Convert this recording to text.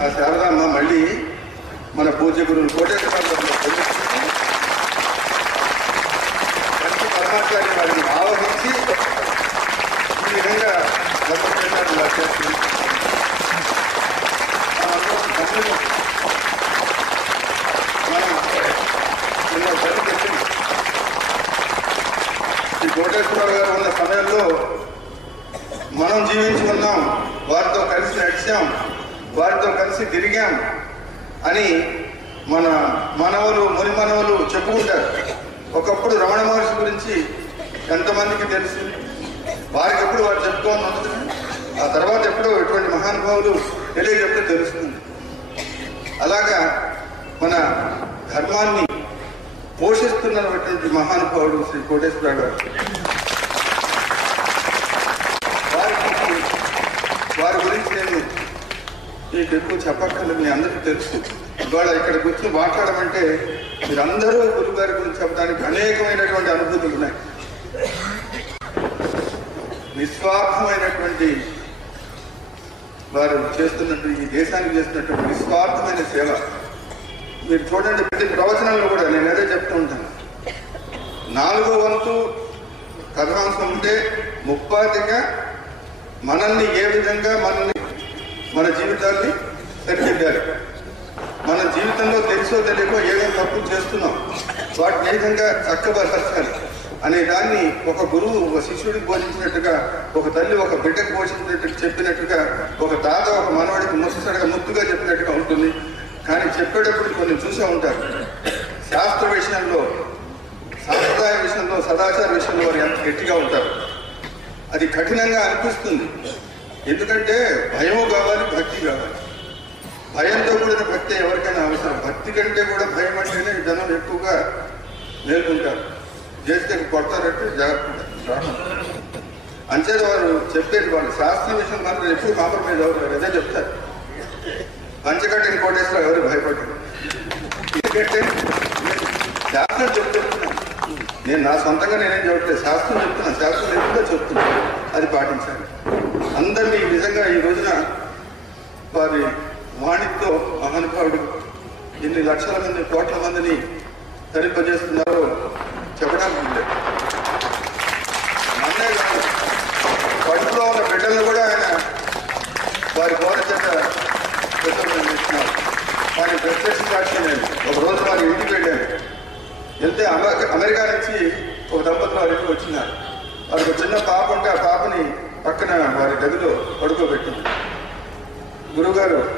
ఆ శారదామ్మ మళ్ళీ మన పూజ్య గురువులు కోటేశ్వర పరమాచార్య వారిని ఆవహించి ఈ విధంగా ఇలా చేస్తుంది. ఈ కోటేశ్వరరావు గారు ఉన్న సమయంలో మనం జీవించి ఉన్నాం, వారితో కలిసి నడిచాం, వారితో కలిసి తిరిగాం అని మన మనవలు ముని మనవలు చెప్పుకుంటారు. ఒకప్పుడు రమణ మహర్షి గురించి ఎంతమందికి తెలుసు? వారికి ఎప్పుడు వారు చెప్పుకోని ఉంటుంది. ఆ తర్వాత ఎప్పుడో ఎటువంటి మహానుభావులు తెలియజెప్తే తెలుస్తుంది. అలాగా మన ధర్మాన్ని పోషిస్తున్నటువంటి మహానుభావుడు శ్రీ కోటేశ్వరరావు గారు. వారి గురించి నేను మీకు ఎక్కువ చెప్పక్కర్లేదు, మీ అందరికీ తెలుసు. ఇవాళ ఇక్కడ కూర్చొని మాట్లాడమంటే మీరందరూ గురువు గారి గురించి చెప్పడానికి అనేకమైనటువంటి అనుభూతులు ఉన్నాయి. నిస్వార్థమైనటువంటి వారు చేస్తున్నటువంటి ఈ దేశానికి చేస్తున్నటువంటి నిస్వార్థమైన సేవ మీరు చూడండి. ప్రతి ప్రవచనంలో కూడా నేను అదే చెప్తూ ఉంటాను. 4వ వంతు కథాంశం ఉంటే ముప్పాతిగా మనల్ని ఏ విధంగా మన జీవితాన్ని సరిదిద్దాలి, మన జీవితంలో తెలుసో తెలియకో ఏదో తప్పులు చేస్తున్నాం, వాటిని ఏ విధంగా చక్కబరచాలి అనే దాన్ని ఒక గురువు ఒక శిష్యుడికి బోధించినట్టుగా, ఒక తల్లి ఒక బిడ్డకు పోషించినట్టు చెప్పినట్టుగా, ఒక తాత ఒక మనవాడికి ముత్తుగా చెప్పినట్టుగా ఉంటుంది. కానీ చెప్పేటప్పుడు కొన్ని చూసే ఉంటారు. శాస్త్ర విషయంలో, సాంప్రదాయ విషయంలో, సదాచార విషయంలో వారు ఎంత గట్టిగా ఉంటారు. అది కఠినంగా అనిపిస్తుంది. ఎందుకంటే భయము కావాలి, భక్తి కావాలి. భయంతో కూడిన భక్తి ఎవరికైనా అవసరం. భక్తి కంటే కూడా భయం అంటేనే జనం ఎక్కువగా నేర్చుకుంటారు. చేస్తే కొడతారంటే జాగ్రత్త. అంచేత వారు చెప్పేది వాళ్ళు శాస్త్ర విషయం మాత్రం ఎప్పుడు కాంప్రమైజ్ అవుతారు. అదే చెప్తారు. పంచకట్టిన కోటేశ్వర ఎవరు భయపడ్డారు. ఎందుకంటే శాస్త్రం చెప్తున్నాను, నేను నా సొంతంగా నేనేం చెప్పట్లేదు, శాస్త్రం చెప్తున్నాను. శాస్త్రం ఎప్పుడో చెప్తున్నాను, అది పాటించాలి. అందరినీ నిజంగా ఈ రోజున వారి వాణితో మహానుభావుడు ఎన్ని లక్షల మంది కోట్ల మందిని తరింపజేస్తున్నారో చెప్పడానికి లేదు. అన్నే కాదు, కడుపులో ఉన్న బిడ్డలను కూడా ఆయన వారి బోధ చేత చేస్తున్నారు. వారి ప్రత్యక్ష సాక్షి నేను ఒకరోజు వారి ఇంటికి వెళ్ళాను. వెళ్తే అమెరికా నుంచి ఒక దంపతులు వారి ఇంటికి వచ్చినారు. వారికి ఒక చిన్న పాప ఉంటే ఆ పాపని పక్కన వారి గదిలో పడుకోబెట్టింది. గురువుగారు